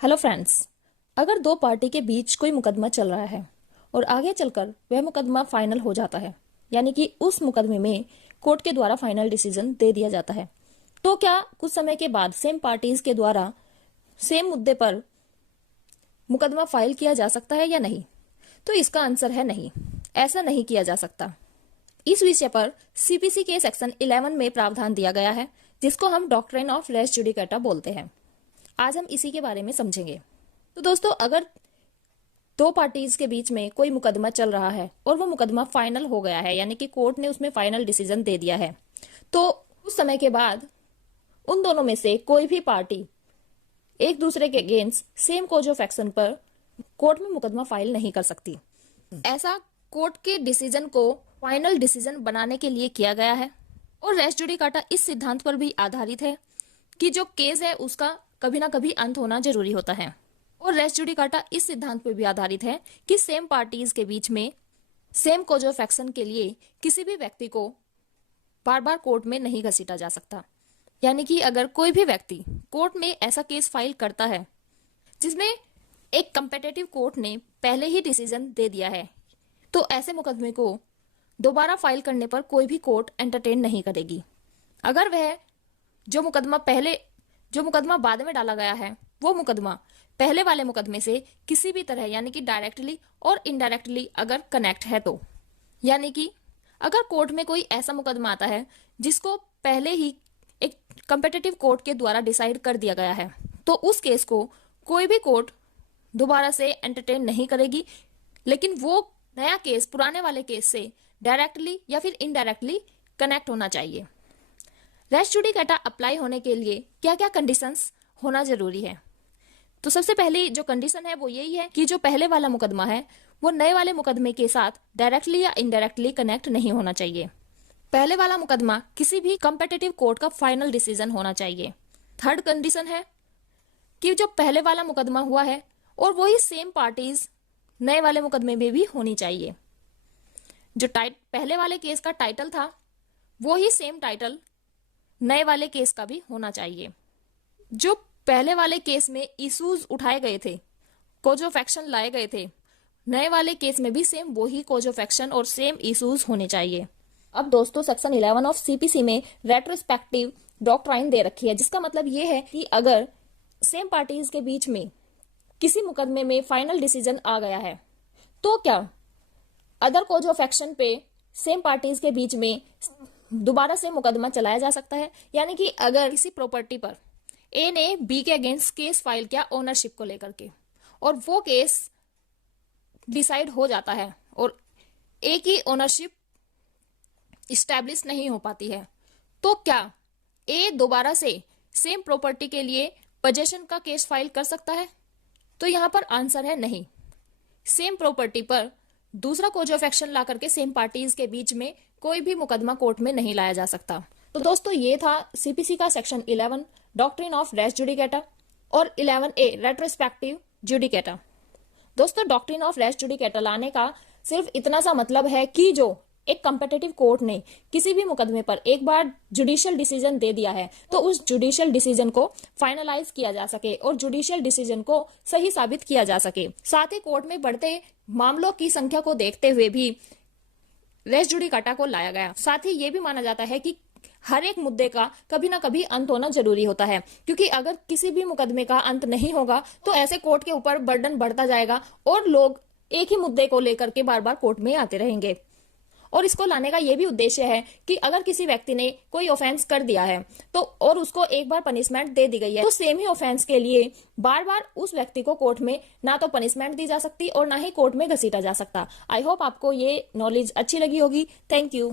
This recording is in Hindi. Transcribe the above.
हेलो फ्रेंड्स, अगर दो पार्टी के बीच कोई मुकदमा चल रहा है और आगे चलकर वह मुकदमा फाइनल हो जाता है, यानी कि उस मुकदमे में कोर्ट के द्वारा फाइनल डिसीजन दे दिया जाता है, तो क्या कुछ समय के बाद सेम पार्टीज के द्वारा सेम मुद्दे पर मुकदमा फाइल किया जा सकता है या नहीं? तो इसका आंसर है नहीं, ऐसा नहीं किया जा सकता। इस विषय पर सीपीसी के सेक्शन 11 में प्रावधान दिया गया है, जिसको हम डॉक्ट्रिन ऑफ रेस जुडिकाटा बोलते हैं। आज हम इसी के बारे में समझेंगे। तो दोस्तों, अगर दो पार्टीज के बीच में कोई मुकदमा चल रहा है और वो मुकदमा फाइनल हो गया है, यानी कि कोर्ट ने उसमें फाइनल डिसीजन दे दिया है, तो उस समय के बाद उन दोनों में से कोई भी पार्टी एक दूसरे के against same cause of action पर कोर्ट में मुकदमा फाइल नहीं कर सकती। ऐसा कोर्ट के डिसीजन को फाइनल डिसीजन बनाने के लिए किया गया है और रेस जुडिकाटा इस सिद्धांत पर भी आधारित है कि जो केस है उसका कभी ना कभी अंत होना जरूरी होता है। और रेस जुडिकाटा इस सिद्धांत पर भी आधारित है कि सेम पार्टीज के बीच में सेम कोज ऑफ एक्शन के लिए किसी भी व्यक्ति को बार बार कोर्ट में नहीं घसीटा जा सकता। यानी कि अगर कोई भी व्यक्ति कोर्ट में ऐसा केस फाइल करता है जिसमें एक कंपेटिटिव कोर्ट ने पहले ही डिसीजन दे दिया है, तो ऐसे मुकदमे को दोबारा फाइल करने पर कोई भी कोर्ट एंटरटेन नहीं करेगी। अगर वह जो मुकदमा बाद में डाला गया है वो मुकदमा पहले वाले मुकदमे से किसी भी तरह, यानी कि डायरेक्टली और इनडायरेक्टली अगर कनेक्ट है, तो यानी कि अगर कोर्ट में कोई ऐसा मुकदमा आता है जिसको पहले ही एक कंपेटिटिव कोर्ट के द्वारा डिसाइड कर दिया गया है, तो उस केस को कोई भी कोर्ट दोबारा से एंटरटेन नहीं करेगी, लेकिन वो नया केस पुराने वाले केस से डायरेक्टली या फिर इनडायरेक्टली कनेक्ट होना चाहिए। रेस जुडिकाटा अप्लाई होने के लिए क्या क्या कंडीशंस होना जरूरी है? तो सबसे पहली जो कंडीशन है वो यही है कि जो पहले वाला मुकदमा है वो नए वाले मुकदमे के साथ डायरेक्टली या इनडायरेक्टली कनेक्ट नहीं होना चाहिए। पहले वाला मुकदमा किसी भी कंपेटिटिव कोर्ट का फाइनल डिसीजन होना चाहिए। थर्ड कंडीशन है कि जो पहले वाला मुकदमा हुआ है और वही सेम पार्टीज नए वाले मुकदमे में भी होनी चाहिए। जो पहले वाले केस का टाइटल था वो ही सेम टाइटल नए वाले केस का भी होना चाहिए। जो पहले वाले केस में इश्यूज उठाए गए थे, कोज ऑफ एक्शन लाए गए थे, नए वाले केस में भी सेम वही कोज ऑफ एक्शन और सेम इश्यूज होने चाहिए। अब दोस्तों, सेक्शन 11 ऑफ सीपीसी में रेट्रोस्पेक्टिव डॉक्ट्राइन दे रखी है, जिसका मतलब ये है कि अगर सेम पार्टीज के बीच में किसी मुकदमे में फाइनल डिसीजन आ गया है, तो क्या अदर कोज ऑफ एक्शन पे सेम पार्टीज के बीच में दोबारा से मुकदमा चलाया जा सकता है। यानी कि अगर किसी प्रॉपर्टी पर ए ने बी के अगेंस्ट केस फाइल किया ओनरशिप को लेकर के, और वो केस डिसाइड हो जाता है और ए की ओनरशिप इस्टेब्लिश नहीं हो पाती है, तो क्या ए दोबारा से सेम प्रॉपर्टी के लिए पोजेशन का केस फाइल कर सकता है? तो यहां पर आंसर है नहीं। सेम प्रॉपर्टी पर दूसरा कोज ऑफ एक्शन ला करके सेम पार्टीज के बीच में कोई भी मुकदमा कोर्ट में नहीं लाया जा सकता। तो दोस्तों, ये था सीपीसी का section 11 doctrine of res judicata और 11A रेट्रोस्पेक्टिव जुडिकाटा। दोस्तों, डॉक्ट्रिन ऑफ रेस जुडिकाटा लाने का सिर्फ इतना सा मतलब है कि जो एक कंपेटिटिव कोर्ट ने किसी भी मुकदमे पर एक बार जुडिशियल डिसीजन दे दिया है, तो उस जुडिशियल डिसीजन को फाइनलाइज किया जा सके और जुडिशियल डिसीजन को सही साबित किया जा सके। साथ ही कोर्ट में बढ़ते मामलों की संख्या को देखते हुए भी रेस जुडिकाटा को लाया गया। साथ ही ये भी माना जाता है कि हर एक मुद्दे का कभी ना कभी अंत होना जरूरी होता है, क्योंकि अगर किसी भी मुकदमे का अंत नहीं होगा तो ऐसे कोर्ट के ऊपर बर्डन बढ़ता जाएगा और लोग एक ही मुद्दे को लेकर के बार बार कोर्ट में आते रहेंगे। और इसको लाने का यह भी उद्देश्य है कि अगर किसी व्यक्ति ने कोई ऑफेंस कर दिया है तो और उसको एक बार पनिशमेंट दे दी गई है, तो सेम ही ऑफेंस के लिए बार बार उस व्यक्ति को कोर्ट में ना तो पनिशमेंट दी जा सकती और ना ही कोर्ट में घसीटा जा सकता। आई होप आपको ये नॉलेज अच्छी लगी होगी। Thank you.